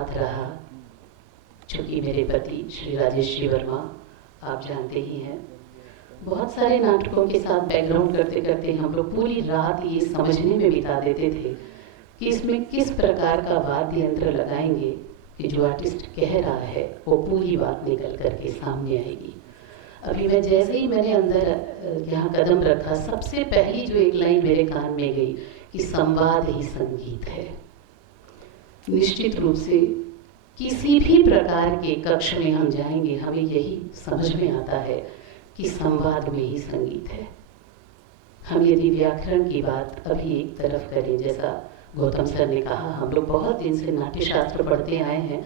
साथ रहा, चूँकि मेरे पति श्री राजेश जी वर्मा आप जानते ही हैं, बहुत सारे नाटकों के साथ बैकग्राउंड करते करते हम लोग पूरी रात ये समझने में बिता देते थे कि इसमें किस प्रकार का वाद्य यंत्र लगाएंगे कि जो आर्टिस्ट कह रहा है वो पूरी बात निकल करके सामने आएगी। अभी मैं जैसे ही मैंने अंदर यहाँ कदम रखा, सबसे पहली जो एक लाइन मेरे कान में गई कि संवाद ही संगीत है। निश्चित रूप से किसी भी प्रकार के कक्ष में हम जाएंगे, हमें यही समझ में आता है कि संवाद में ही संगीत है। हम यदि व्याकरण की बात अभी एक तरफ करें, जैसा गौतम सर ने कहा, हम लोग बहुत दिन से नाट्य शास्त्र पढ़ते आए हैं,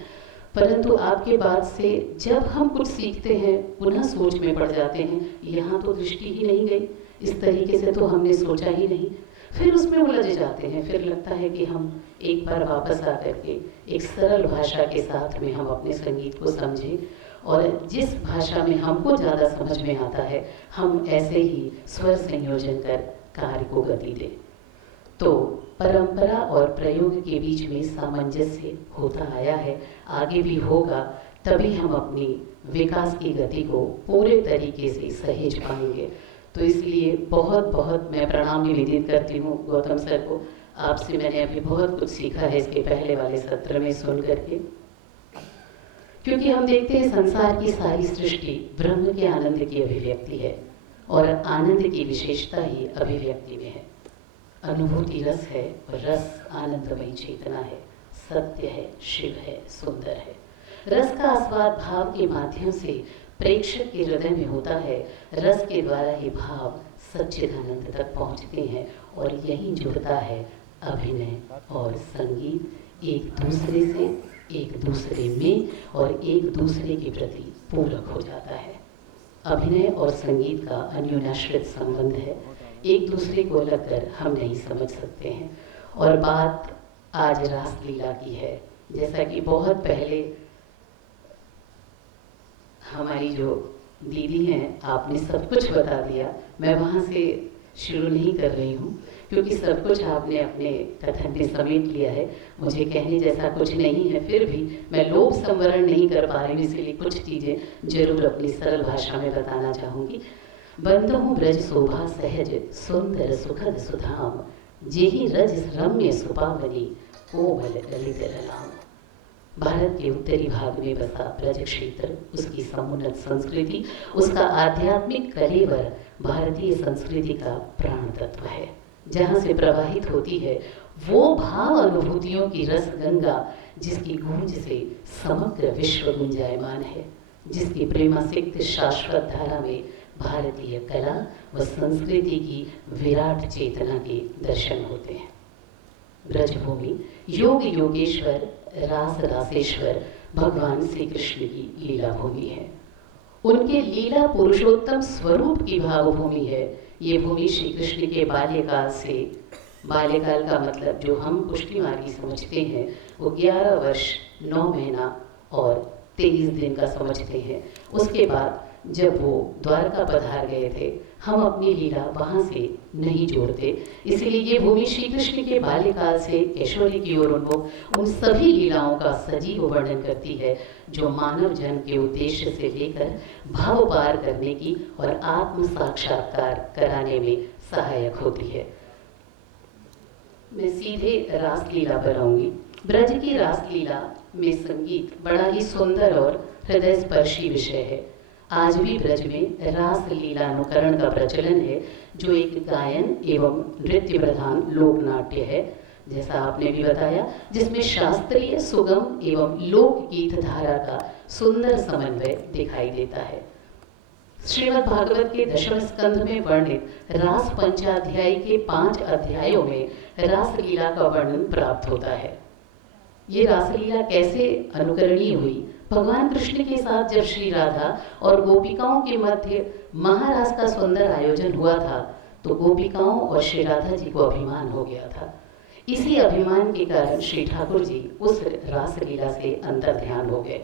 परंतु आपके बाद से जब हम कुछ सीखते हैं पुनः सोच में पड़ जाते हैं, यहाँ तो दृष्टि ही नहीं गई, इस तरीके से तो हमने सोचा ही नहीं, फिर उसमें उलझ जाते हैं। फिर लगता है कि हम एक बार वापस आकर के एक सरल भाषा के साथ में हम अपने संगीत को समझें, और जिस भाषा में हमको ज़्यादा समझ में आता है हम ऐसे ही स्वर संयोजन कर कार्य को गति दें। तो परंपरा और प्रयोग के बीच में सामंजस्य होता आया है, आगे भी होगा, तभी हम अपनी विकास की गति को पूरे तरीके से सहेज पाएंगे। तो इसलिए बहुत बहुत मैं प्रणाम निवेदित करती हूँ गौतम सर को। आपसे मैंने अभी बहुत कुछ सीखा है इसके पहले वाले सत्र में सुन करके, क्योंकि हम देखते हैं संसार की सारी सृष्टि ब्रह्म के आनंद की अभिव्यक्ति है, और आनंद की विशेषता ही अभिव्यक्ति में है। अनुभूति रस है और रस आनंदमयी चेतना है, सत्य है, शिव है, सुंदर है। रस का आस्वाद भाव के माध्यम से प्रेक्षक के हृदय में होता है। रस के द्वारा ही भाव सच्चिदानंद तक पहुंचते हैं, और यही जुड़ता है अभिनय और संगीत, एक दूसरे से, एक दूसरे में और एक दूसरे के प्रति पूरक हो जाता है। अभिनय और संगीत का अन्योन्याश्रित संबंध है, एक दूसरे को अलग कर हम नहीं समझ सकते हैं। और बात आज रासलीला की है, जैसा कि बहुत पहले हमारी जो दीदी हैं, आपने सब कुछ बता दिया। मैं वहाँ से शुरू नहीं कर रही हूँ, क्योंकि सब कुछ आपने अपने कथन में समेट लिया है। मुझे कहने जैसा कुछ नहीं है, फिर भी मैं लोभ संवरण नहीं कर पा रही हूँ, इसलिए कुछ चीज़ें जरूर अपनी सरल भाषा में बताना चाहूँगी। बंदहु ब्रज शोभा सहज सुंदर सुखद सुधाम, जेहि रज रम्य सुपावनी कोमल ललित ललाम। भारत के उत्तरी भाग में बसा ब्रज क्षेत्र, उसकी समुन्नत संस्कृति, उसका आध्यात्मिक कलेवर भारतीय संस्कृति का प्राण तत्व है। जहाँ से प्रवाहित होती है वो भाव अनुभूतियों की रस गंगा, जिसकी गूंज से समग्र विश्व गुंजायमान है, जिसकी प्रेमासिक्त शाश्वत धारा में भारतीय कला व संस्कृति की विराट चेतना के दर्शन होते हैं। ब्रजभूमि योग योगेश्वर रास रासेश्वर भगवान श्री कृष्ण की लीला भूमि है, उनके लीला पुरुषोत्तम स्वरूप की भावभूमि है। ये भूमि श्री कृष्ण के बाल्यकाल से, बाल्यकाल का मतलब जो हम पुष्टि मार्गी समझते हैं, वो 11 वर्ष 9 महीना और 23 दिन का समझते हैं। उसके बाद जब वो द्वारका पधार गए थे, हम अपनी लीला वहाँ से नहीं जोड़ते, इसलिए ये भूमि श्री कृष्ण के बाल्यकाल से ऐश्वर्य की ओर उन्मुख उन सभी लीलाओं का सजीव वर्णन करती है, जो मानव जन के उद्देश्य से लेकर भाव पार करने की और आत्म साक्षात्कार कराने में सहायक होती है। मैं सीधे रासलीला पर आऊँगी। ब्रज की रासलीला में संगीत बड़ा ही सुंदर और हृदय स्पर्शी विषय है। आज भी ब्रज में रास लीला अनुकरण का प्रचलन है, जो एक गायन एवं नृत्य प्रधान लोक नाट्य है, जैसा आपने भी बताया, जिसमें शास्त्रीय सुगम एवं लोकगीत धारा का सुंदर समन्वय दिखाई देता है। श्रीमद् भागवत के दशम स्कंध में वर्णित रास पंचाध्यायी के 5 अध्यायों में रासलीला का वर्णन प्राप्त होता है। ये रासलीला कैसे अनुकरणीय हुई? भगवान कृष्ण के साथ जब श्री राधा और गोपिकाओं के मध्य महारास का सुंदर आयोजन हुआ था, तो गोपिकाओं और श्री राधा जी को अभिमान हो गया था। इसी अभिमान के कारण श्री ठाकुर जी उस रासलीला से अंतर्ध्यान हो गए,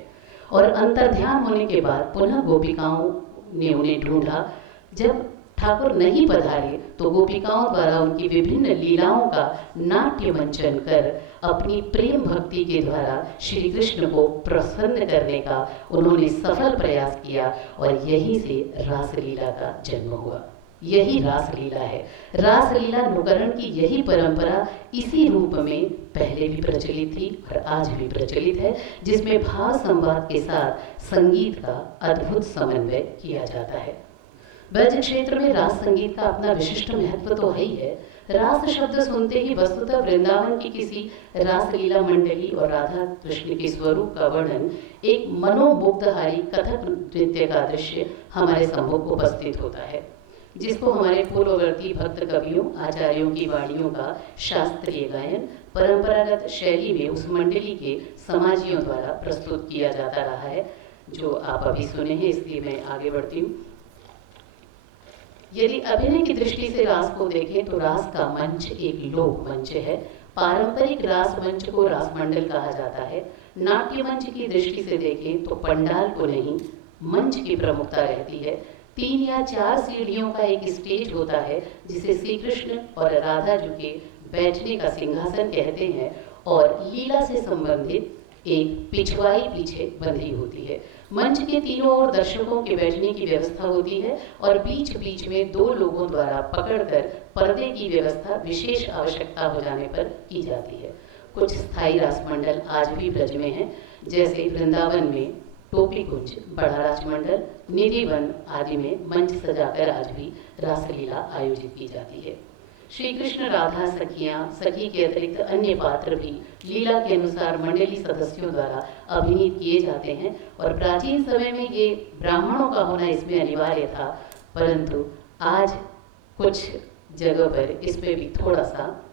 और अंतर्ध्यान होने के बाद पुनः गोपिकाओं ने उन्हें ढूंढा। जब ठाकुर नहीं पधारे तो गोपिकाओं द्वारा उनकी विभिन्न लीलाओं का नाट्य मंचन कर अपनी प्रेम भक्ति के द्वारा श्री कृष्ण को प्रसन्न करने का उन्होंने सफल प्रयास किया और यहीं से रासलीला का जन्म हुआ। यही रासलीला है। रासलीला अनुकरण की यही परंपरा इसी रूप में पहले भी प्रचलित थी और आज भी प्रचलित है, जिसमें भाव संवाद के साथ संगीत का अद्भुत समन्वय किया जाता है। ब्रज क्षेत्र में रास संगीत का अपना विशिष्ट महत्व तो है ही है। रास शब्द सुनते ही वस्तुतः वृंदावन की किसी रासलीला मंडली और राधा कृष्ण के स्वरूप का वर्णन, एक मनोमुग्धहारी कथक नृत्य का दृश्य हमारे सम्मुख उपस्थित होता है, जिसको हमारे पूर्ववर्ती भक्त कवियों आचार्यों की वाणियों का शास्त्रीय गायन परंपरागत शैली में उस मंडली के समाजियों द्वारा प्रस्तुत किया जाता रहा है, जो आप अभी सुने हैं। इसलिए मैं आगे बढ़ती हूँ। यदि अभिनय की दृष्टि से रास को देखें तो रास का मंच एक लोक मंच है। पारंपरिक रास मंच को रास मंडल कहा जाता है। नाट्य मंच की दृष्टि से देखें तो पंडाल को नहीं, मंच की प्रमुखता रहती है। 3 या 4 सीढ़ियों का एक स्टेज होता है, जिसे श्री कृष्ण और राधा जी के बैठने का सिंहासन कहते हैं, और लीला से संबंधित एक पिछवाई पीछे बंधी होती है। मंच के तीनों ओर दर्शकों के बैठने की व्यवस्था होती है और बीच बीच में 2 लोगों द्वारा पकड़कर पर्दे की व्यवस्था विशेष आवश्यकता हो जाने पर की जाती है। कुछ स्थायी रास मंडल आज भी ब्रज में हैं, जैसे वृंदावन में टोपी कुंज, बड़ा राजमंडल, निधिवन आदि में मंच सजाकर आज भी रासलीला आयोजित की जाती है। श्री कृष्ण राधा सखियां, सखी के अतिरिक्त अन्य पात्र भी लीला के अनुसार मंडली सदस्यों द्वारा अभिनीत किए जाते हैं, और प्राचीन समय में ये ब्राह्मणों का होना इसमें अनिवार्य था, परंतु आज कुछ जगह पर इसमें भी थोड़ा सा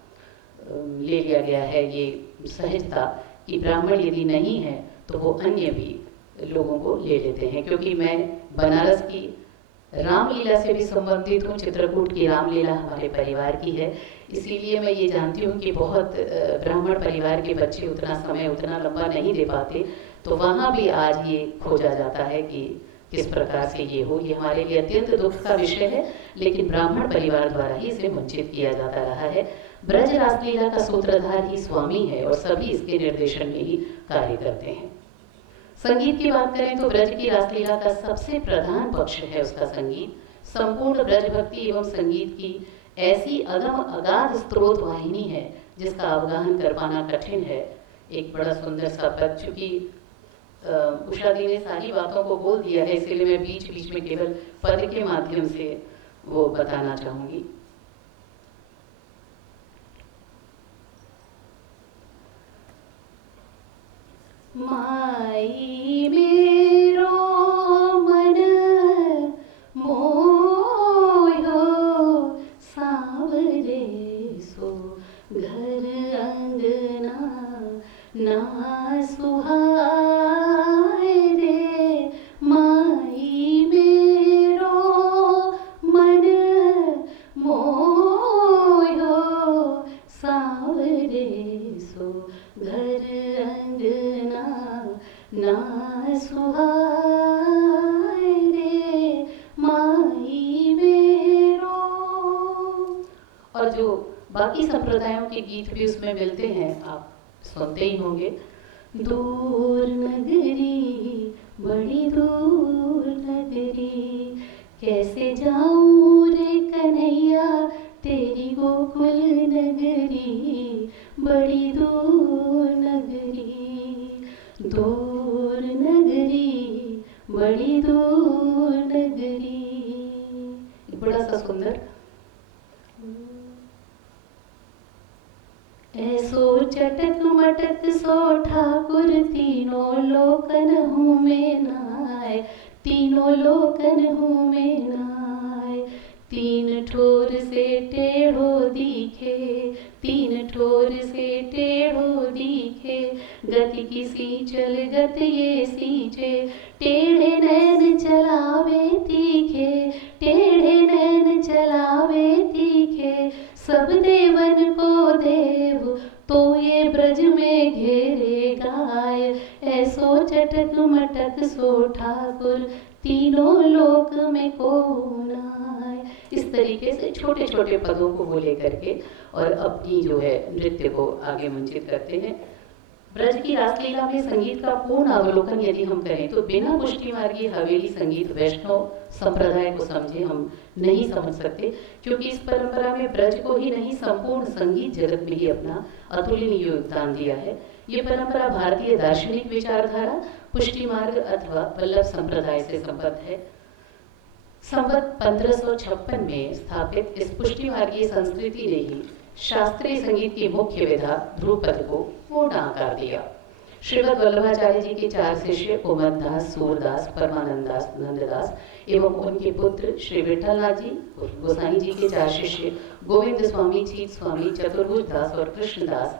ले लिया गया है ये सहजता कि ब्राह्मण यदि नहीं है तो वो अन्य भी लोगों को ले लेते हैं। क्योंकि मैं बनारस की रामलीला से भी संबंधित हूँ, चित्रकूट की रामलीला हमारे परिवार की है, इसीलिए मैं ये जानती हूँ कि बहुत ब्राह्मण परिवार के बच्चे उतना समय उतना लंबा नहीं दे पाते, तो वहाँ भी आज ये खोजा जाता है कि किस प्रकार से ये हो। ये हमारे लिए अत्यंत दुख का विषय है, लेकिन ब्राह्मण परिवार द्वारा ही इसे वंचित किया जाता रहा है। ब्रज रासलीला का सूत्रधार ही स्वामी है और सभी इसके निर्देशन में ही कार्य करते हैं। संगीत की बात करें तो ब्रज की रासलीला का सबसे प्रधान पक्ष है उसका संगीत। संपूर्ण ब्रज भक्ति एवं संगीत की ऐसी अगम अगाध स्रोत वाहिनी है जिसका अवगाहन कर पाना कठिन है। एक बड़ा सुंदर सा पद, चूंकि उषा दी ने सारी बातों को बोल दिया है, इसलिए मैं बीच बीच में केवल पद के माध्यम से वो बताना चाहूंगी। माई मेरो मन मोयो सावरे सो घर अंगना ना सुहाए रे। माई मेरो मन मोयो सावरे सो घर अंगना ना सुहाए रे माई मेरो। और जो बाकी संप्रदायों के गीत भी उसमें मिलते हैं, आप सुनते ही होंगे। दूर नगरी, बड़ी दूर नगरी, कैसे जाऊं रे कन्हैया तेरी गोकुल नगरी, बड़ी दूर नगरी, दूर नगरी, बड़ी दूर नगरी। बड़ा सा सुंदर। ऐसो चटक मटक सो ठाकुर तीनों लोकन हूँ में नाय, तीनों लोकन हूँ में नाय। 3 ठोर से टेढ़ो दिखे, 3 ठोर से टेढ़ो दिखे, गति किसी चल गत ये सींचे, टेढ़े नैन चलावे तीखे, टेढ़े नैन चलावे तीखे। सब देवन को देव तो ये ब्रज में घेरे गाय, ऐसो चटक मटक सो ठाकुर तीनों लोक में को नाय, इस तरीके से छोटे छोटे पदों को वो लेकर के और अपनी जो है नृत्य को आगे मंचित करते हैं। ब्रज की रासलीला में संगीत का पूर्ण अवलोकन यदि हम करें तो बिना पुष्टि मार्गी हवेली संगीत वैष्णव संप्रदाय को समझे हम नहीं समझ सकते, क्योंकि इस परंपरा में ब्रज को ही नहीं संपूर्ण संगीत जगत में ही अपना अतुलनीय योगदान दिया है। ये परंपरा भारतीय दार्शनिक विचारधारा पुष्टि मार्ग अथवा वल्लभ संप्रदाय से संबद्ध है। संवत 1556 में स्थापित इस पुष्टि मार्गीय संस्कृति ने ही शास्त्रीय संगीत की मुख्य विधा ध्रुपद को पूर्ण आकार दिया। श्रीमद वल्लभाचार्य जी के 4 शिष्य कुमद दास, सूरदास, परमानंद दास, नंददास एवं उनके पुत्र श्री विठलनाथ जी गोसाई जी के 4 शिष्य गोविंद स्वामी, चीत स्वामी, चतुर्भुज दास और कृष्णदास,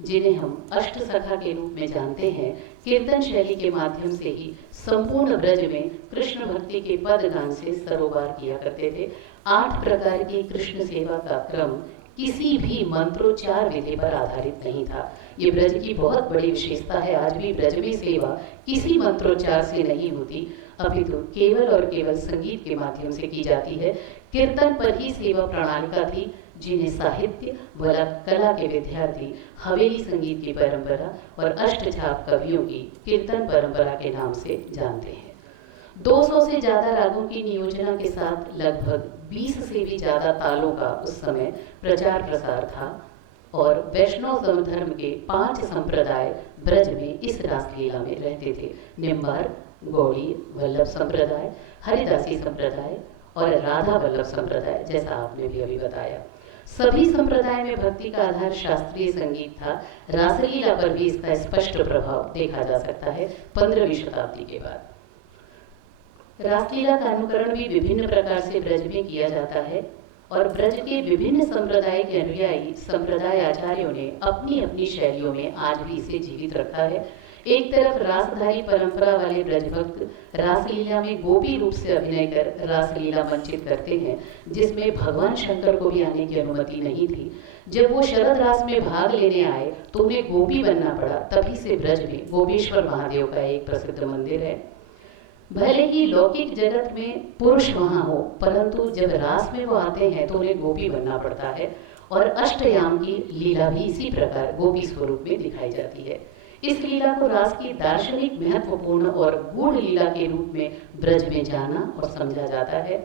जिन्हें हम अष्ट सखा के रूप में जानते हैं, कीर्तन शैली के माध्यम से ही संपूर्ण ब्रज में कृष्ण भक्ति के पद गान से सरोबार किया करते थे। 8 प्रकार की कृष्ण सेवा का क्रम किसी भी मंत्रोच्चार विधि पर आधारित नहीं था। ये ब्रज की बहुत बड़ी विशेषता है। आज भी ब्रज में सेवा किसी मंत्रोच्चार से नहीं होती, अपितु केवल और केवल संगीत के माध्यम से की जाती है। कीर्तन पर ही सेवा प्रणालिका थी, जिन्हें साहित्य व कला के विद्यार्थी हवेली संगीत की परंपरा और अष्टछाप कवियों की कीर्तन परंपरा के नाम से जानते हैं। 200 से ज़्यादा रागों की नियोजना के साथ लगभग 20 से भी ज़्यादा तालों का उस समय प्रचार प्रसार था और वैष्णव धर्म के 5 संप्रदाय ब्रज में इस रासलीला में रहते थे। निम्बार, गौड़ी वल्लभ संप्रदाय, हरिदासी संप्रदाय और राधा वल्लभ संप्रदाय, जैसा आपने भी अभी बताया। सभी संप्रदाय में भक्ति का आधार शास्त्रीय संगीत था। रासलीला पर भी इसका स्पष्ट प्रभाव देखा जा सकता है 15वीं शताब्दी के बाद। रासलीला का अनुकरण भी विभिन्न प्रकार से ब्रज में किया जाता है और ब्रज के विभिन्न संप्रदाय के अनुयायी संप्रदाय आचार्यों ने अपनी अपनी शैलियों में आज भी इसे जीवित रखा है। एक तरफ रासधारी परंपरा वाले ब्रजभक्त रासलीला में गोपी रूप से अभिनय कर रासलीला मंचित करते हैं, जिसमें भगवान शंकर को भी आने की अनुमति नहीं थी। जब वो शरद रास में भाग लेने आए तो उन्हें गोपी बनना पड़ा। तभी से ब्रज में गोपेश्वर महादेव का एक प्रसिद्ध मंदिर है। भले ही लौकिक जगत में पुरुष वहाँ हो, परंतु जब रास में वो आते हैं तो उन्हें गोपी बनना पड़ता है और अष्टयाम की लीला भी इसी प्रकार गोपी स्वरूप में दिखाई जाती है। इस लीला को रास की दार्शनिक महत्वपूर्ण और गूढ़ लीला के रूप में ब्रज में जाना और समझा जाता है।